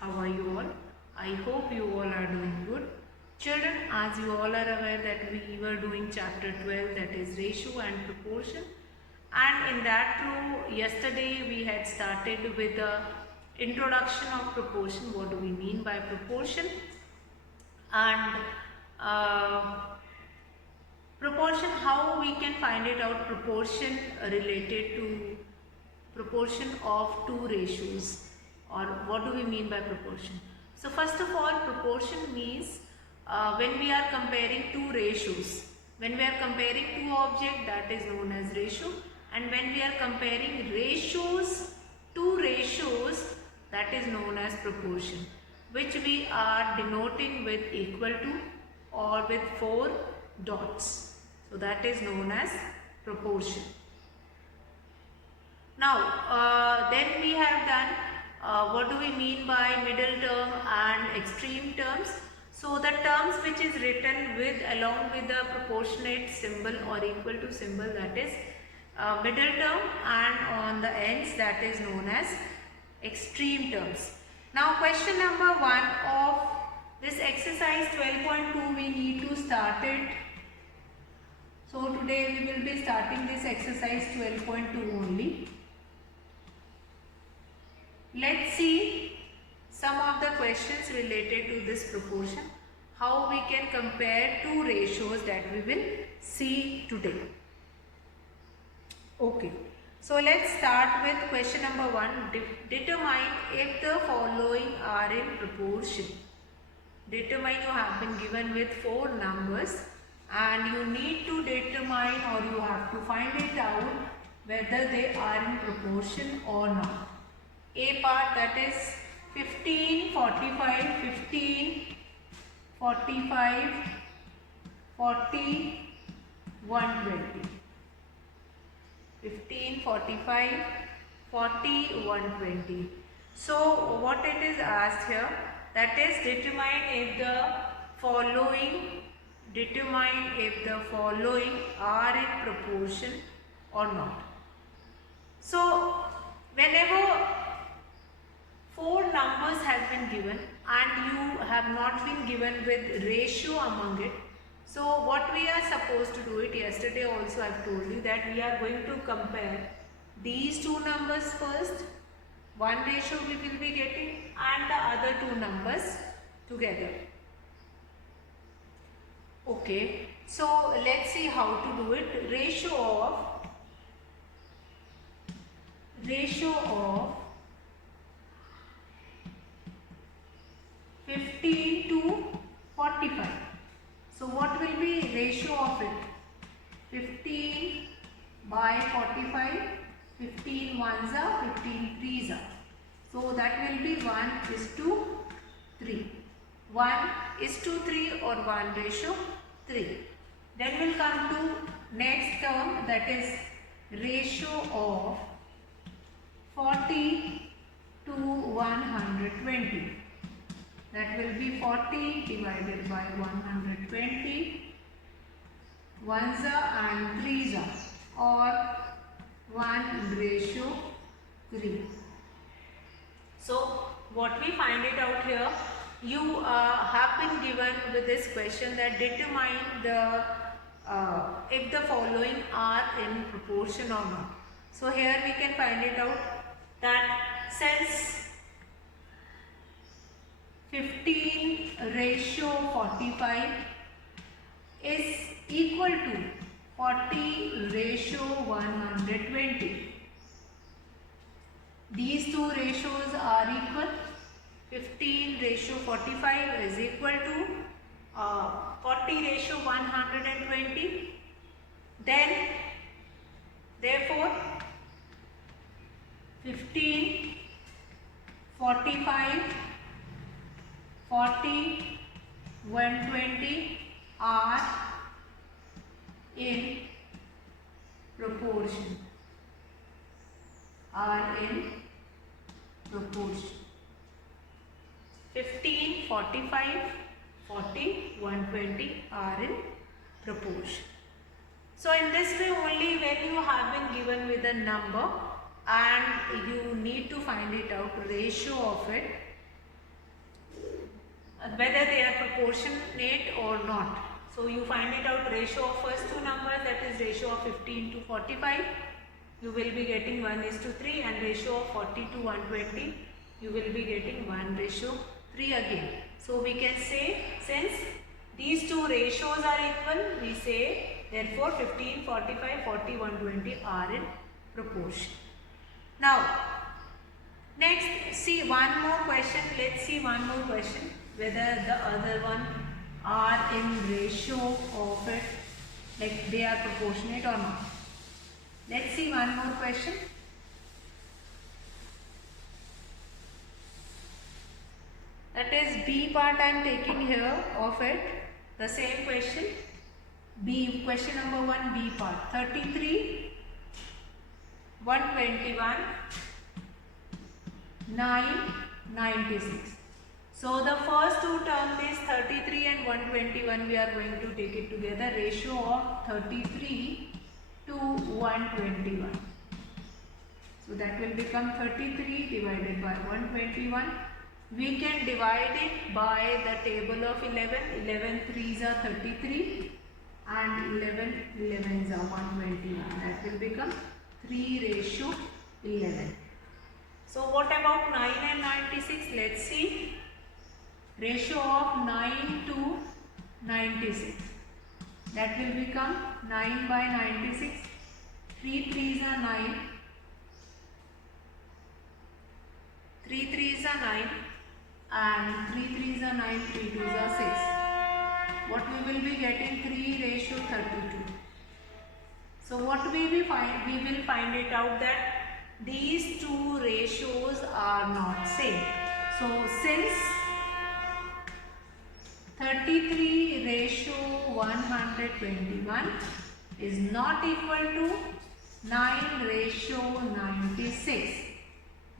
How are you all? I hope you all are doing good. Children, as you all are aware that we were doing chapter 12, that is ratio and proportion. And in that through, yesterday we had started with the introduction of proportion. What do we mean by proportion? And proportion, how we can find it out, proportion related to proportion of two ratios, or what do we mean by proportion. So first of all, proportion means when we are comparing two ratios. When we are comparing two objects, that is known as ratio, and when we are comparing ratios, two ratios, that is known as proportion, which we are denoting with equal to or with four dots. So that is known as proportion. Now, then we have done what do we mean by middle term and extreme terms. So the terms which is written with along with the proportionate symbol or equal to symbol, that is middle term, and on the ends, that is known as extreme terms. Now question number 1 of this exercise 12.2, we need to start it. So today we will be starting this exercise 12.2 only. Let's see some of the questions related to this proportion, how we can compare two ratios, that we will see today. Okay, so let's start with question number 1. Determine if the following are in proportion. Determine, you have been given with 4 numbers and you need to determine, or you have to find it out whether they are in proportion or not. A part, that is 15, 45, 15, 45, 40, 120. 15, 45, 40, 120. So what it is asked here, that is determine if the following are in proportion or not. So whenever 4 numbers have been given and you have not been given with ratio among it, so what we are supposed to do it, yesterday also I have told you that we are going to compare these 2 numbers first, one ratio we will be getting, and the other 2 numbers together. Okay, so let's see how to do it. Ratio of 15 to 45. So what will be ratio of it? 15 by 45, 15 ones are, 15 threes are. So that will be 1:3. 1:3 or 1:3. Then we'll come to next term, that is ratio of 40 to 120. That will be 40 divided by 120. Ones are and threes are, or 1:3. So what we find it out here, you have been given with this question that determine the if the following are in proportion or not. So here we can find it out that since 15:45 is equal to 40:120. These 2 ratios are equal. 15:45 is equal to 40:120. Then therefore 15, 45, 40, 120 are in proportion. 15, 45, 40, 120 are in proportion. So in this way only, when you have been given with a number and you need to find it out, ratio of it, whether they are proportionate or not. So you find it out ratio of first two numbers, that is ratio of 15 to 45. You will be getting 1:3, and ratio of 40 to 120. You will be getting 1:3 again. So we can say, since these two ratios are equal, we say therefore 15, 45, 40, 120 are in proportion. Now, next, see one more question. Let's see one more question, whether the other one are in ratio of it, like they are proportionate or not. Let's see one more question. That is B part I am taking here of it. The same question. B, question number 1, B part. 33, 121, 9, 96. So the first two terms is 33 and 121. We are going to take it together. Ratio of 33 to 121. So that will become 33 divided by 121. We can divide it by the table of 11. 11 3s are 33 and 11 11s are 121. That will become 3:11. So what about 9 and 96? Let's see. Ratio of 9 to 96. That will become 9 by 96. 3 3s are 9. 3 3s are 9 and 3 3s are 9, 3 2s are 6. What we will be getting? 3:32. So what we will find? We will find it out that these two ratios are not same. So since 33 ratio 121 is not equal to 9 ratio 96.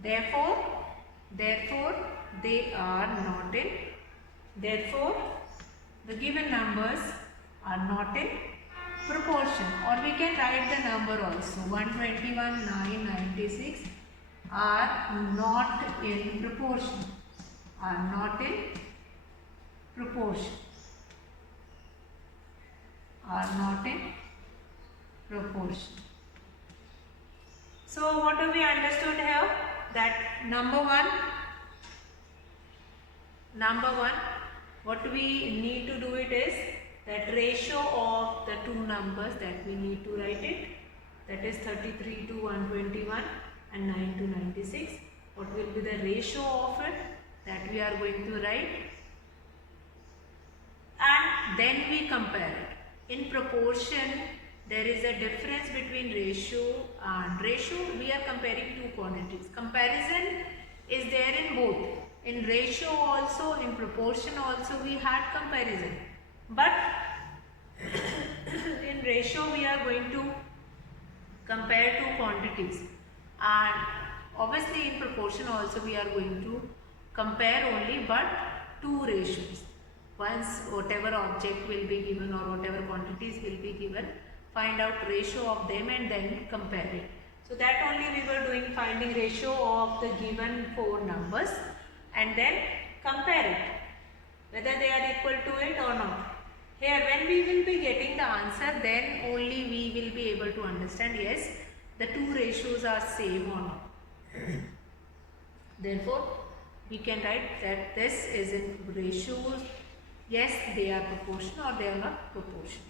Therefore they are not in. Therefore the given numbers are not in proportion. Or we can write the number also. 121, 9, 96 are not in proportion. Are not in proportion. Are not in proportion. So what have we understood here? That number one, what we need to do it is that ratio of the two numbers that we need to write it, that is 33 to 121 and 9 to 96. What will be the ratio of it, that we are going to write, and then we compare it. In proportion, there is a difference between ratio and ratio. We are comparing two quantities. Comparison is there in both. In ratio also, in proportion also we had comparison. But in ratio we are going to compare two quantities. And obviously in proportion also we are going to compare only but two ratios. Once whatever object will be given or whatever quantities will be given, find out ratio of them and then compare it. So that only we were doing, finding ratio of the given four numbers and then compare it, whether they are equal to it or not. Here when we will be getting the answer, then only we will be able to understand, yes, the two ratios are same or not. Therefore, we can write that this is in ratios, yes, they are proportional or they are not proportionate.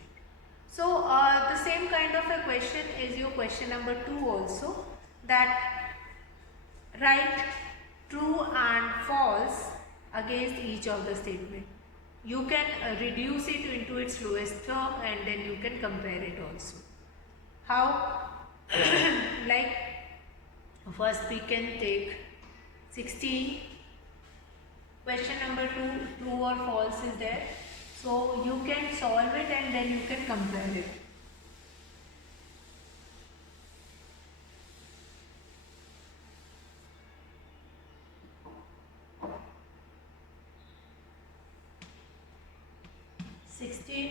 So the same kind of a question is your question number 2 also, that write true and false against each of the statement. You can reduce it into its lowest term and then you can compare it also. How? Like first we can take 16. Question number 2, true or false is there. So you can solve it and then you can compare it.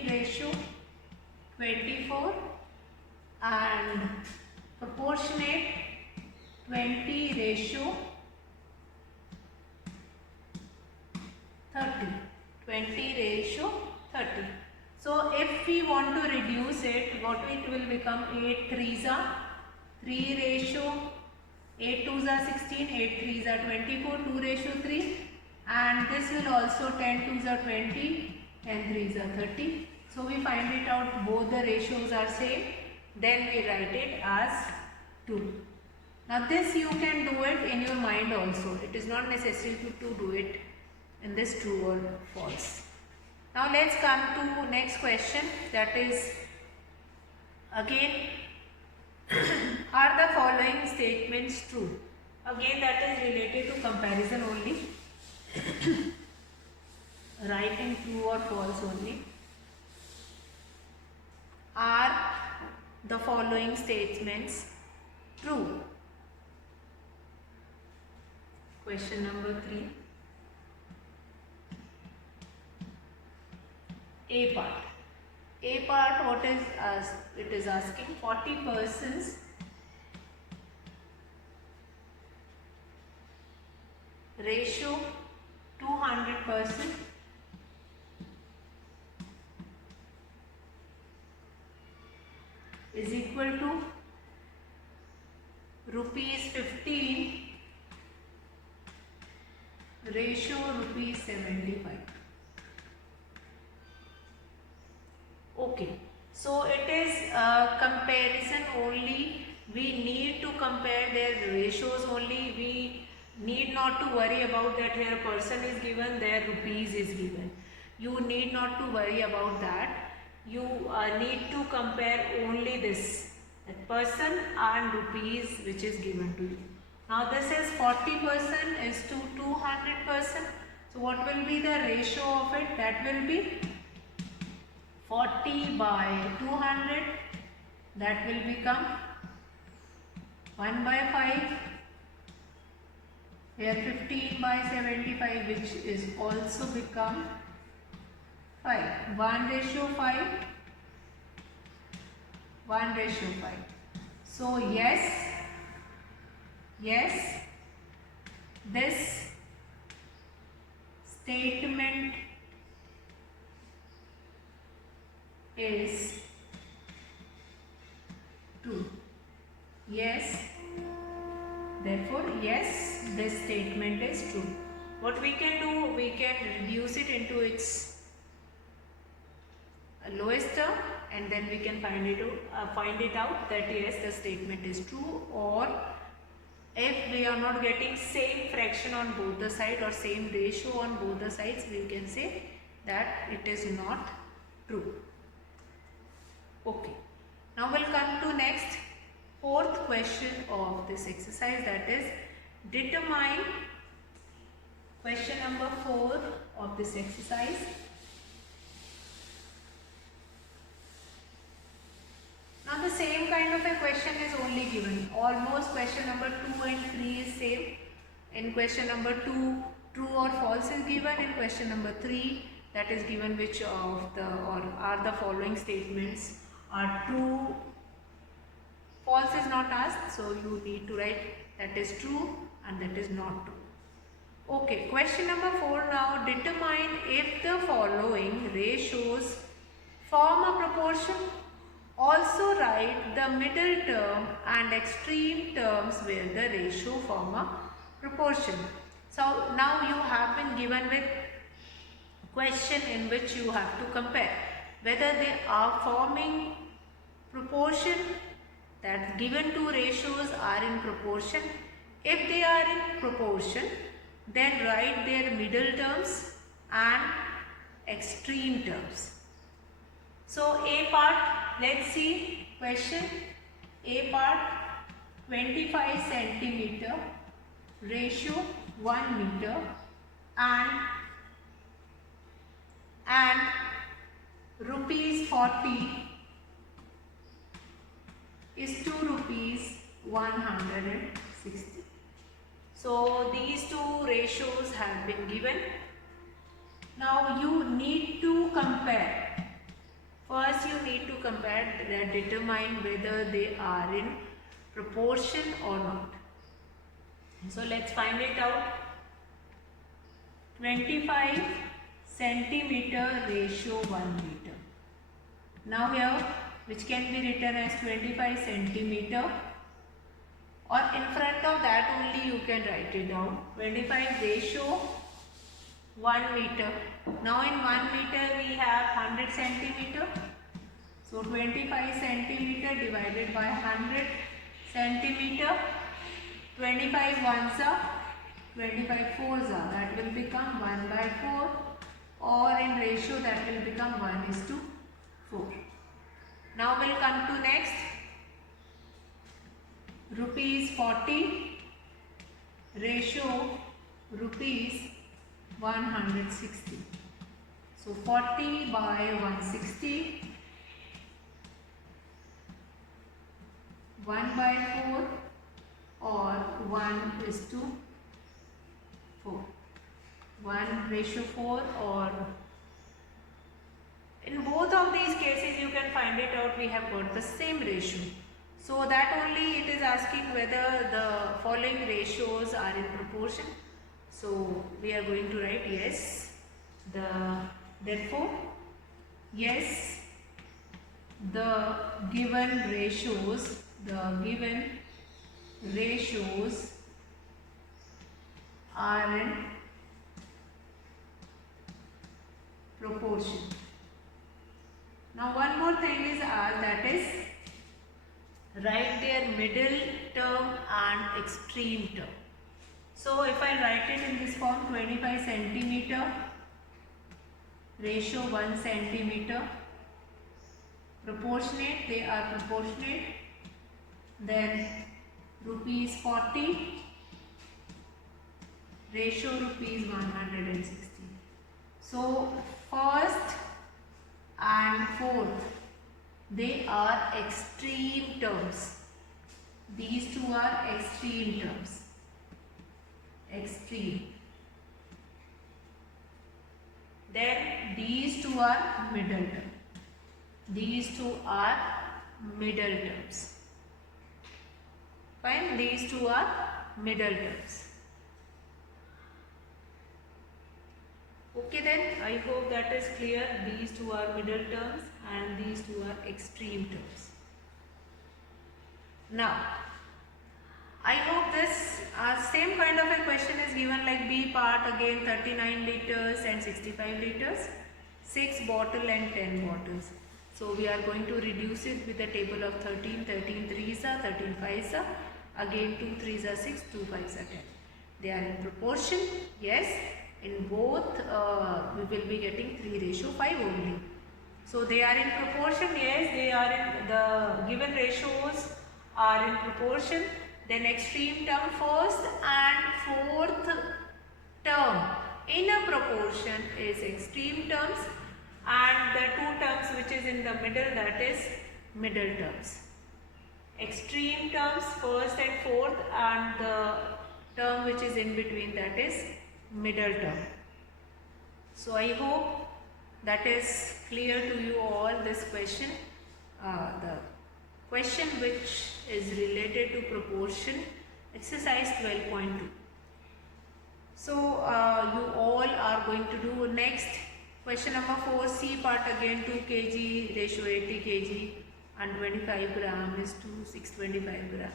Ratio 24 and proportionate 20 ratio 30. 20:30. So if we want to reduce it, what it will become? 8 3s are 3:8 2s are 16, 8 3s are 24, 2:3, and this will also 10 2s are 20, 10 3s are 30. So we find it out, both the ratios are same, then we write it as 2. Now this you can do it in your mind also, it is not necessary to do it in this true or false. Now let's come to next question, that is again are the following statements true? Again that is related to comparison only. Writing true or false only. Are the following statements true? Question number 3. A part. A part, what is it is asking? 40 persons ratio 200% is equal to ₹15 ratio ₹75. Okay, so it is comparison only. We need to compare their ratios only. We need not to worry about that here person is given, there rupees is given. You need not to worry about that. You need to compare only this, that person and rupees which is given to you. Now this is 40% is to 200%. So what will be the ratio of it? That will be 40 by 200, that will become 1 by 5. Here 15 by 75, which is also become 5. 1:5. 1:5. So yes, this statement is true. Yes, therefore yes, this statement is true. What we can do, we can reduce it into its lowest term, and then we can find it out that yes, the statement is true. Or if we are not getting same fraction on both the sides or same ratio on both the sides, we can say that it is not true. Okay, now we'll come to next, fourth question of this exercise, that is determine, question number 4 of this exercise. Now the same kind of a question is only given, almost question number 2 and 3 is same. In question number 2, true or false is given. In question number 3, that is given which of the or are the following statements are true. False is not asked, so you need to write that is true and that is not true. Okay, question number 4 now, determine if the following ratios form a proportion. Also write the middle term and extreme terms where the ratio form a proportion. So now you have been given with question in which you have to compare whether they are forming proportion, that given two ratios are in proportion. If they are in proportion, then write their middle terms and extreme terms. So A part, let's see question. A part, 25 centimeter ratio 1 meter and rupees 40 is to rupees 160. So these two ratios have been given. Now you need to compare. First you need to compare, determine whether they are in proportion or not. So let's find it out. 25 centimeter ratio 1 meter. Now here, which can be written as 25 centimeter, or in front of that only you can write it down, 25 ratio 1 meter. Now in 1 meter we have 100 centimeter. So 25 centimeter divided by 100 centimeter, 25 ones are 25 fours are, that will become 1 by 4, or in ratio that will become 1:4. Now we'll come to next, rupees 40 ratio rupees 160. So 40 by 160, 1 by 4 or 1:4. 1:4, or in both of these cases you can find it out, we have got the same ratio. So that only it is asking whether the following ratios are in proportion. So we are going to write yes. Therefore, yes, the given ratios are in proportion. Now one more thing is asked, that is write their middle term and extreme term. So if I write it in this form, 25 centimeter ratio 1 centimeter, proportionate, they are proportionate, then rupees 40 ratio rupees 160. So first and fourth, they are extreme terms. These two are extreme terms. Extreme. Then these two are middle terms. These two are middle terms. Fine, these two are middle terms. Okay then, I hope that is clear. These two are middle terms and these two are extreme terms. Now, I hope this same kind of a question is given like B part, again 39 liters and 65 liters, 6 bottle and 10 bottles. So we are going to reduce it with the table of 13, 13 3s are, 13 5s are, again 2 3s are 6, 2 5s are 10. They are in proportion, yes. In both we will be getting 3:5 only. So they are in proportion, yes, they are in the given ratios are in proportion. Then extreme term first and fourth term in a proportion is extreme terms, and the two terms which is in the middle, that is middle terms. Extreme terms first and fourth, and the term which is in between, that is middle term. So I hope that is clear to you all, this question. The question which is related to proportion, exercise 12.2. So you all are going to do next question number 4, C part, again 2 kg ratio 80 kg and 25 gram is to 625 gram.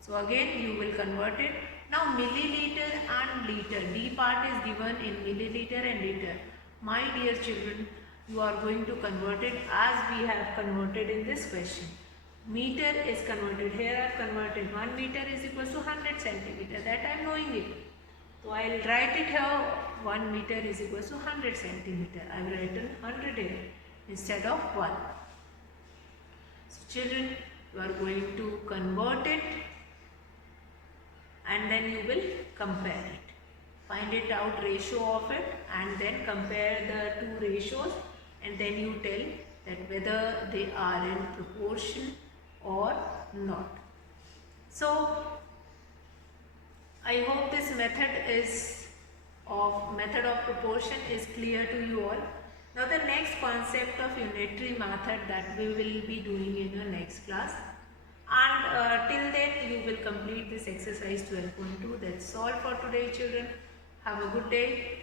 So again you will convert it. Now milliliter and liter, D part is given in milliliter and liter. My dear children, you are going to convert it as we have converted in this question. Meter is converted, here I have converted 1 meter is equal to 100 centimeter, that I am knowing it. So I will write it here, 1 meter is equal to 100 centimeter. I have written 100 here instead of 1. So children, you are going to convert it and then you will compare it. Find it out ratio of it and then compare the two ratios, and then you tell that whether they are in proportion or not. So I hope this method of proportion is clear to you all. Now the next concept of unitary method that we will be doing in your next class. And till then you will complete this exercise 12.2. That's all for today, children. Have a good day.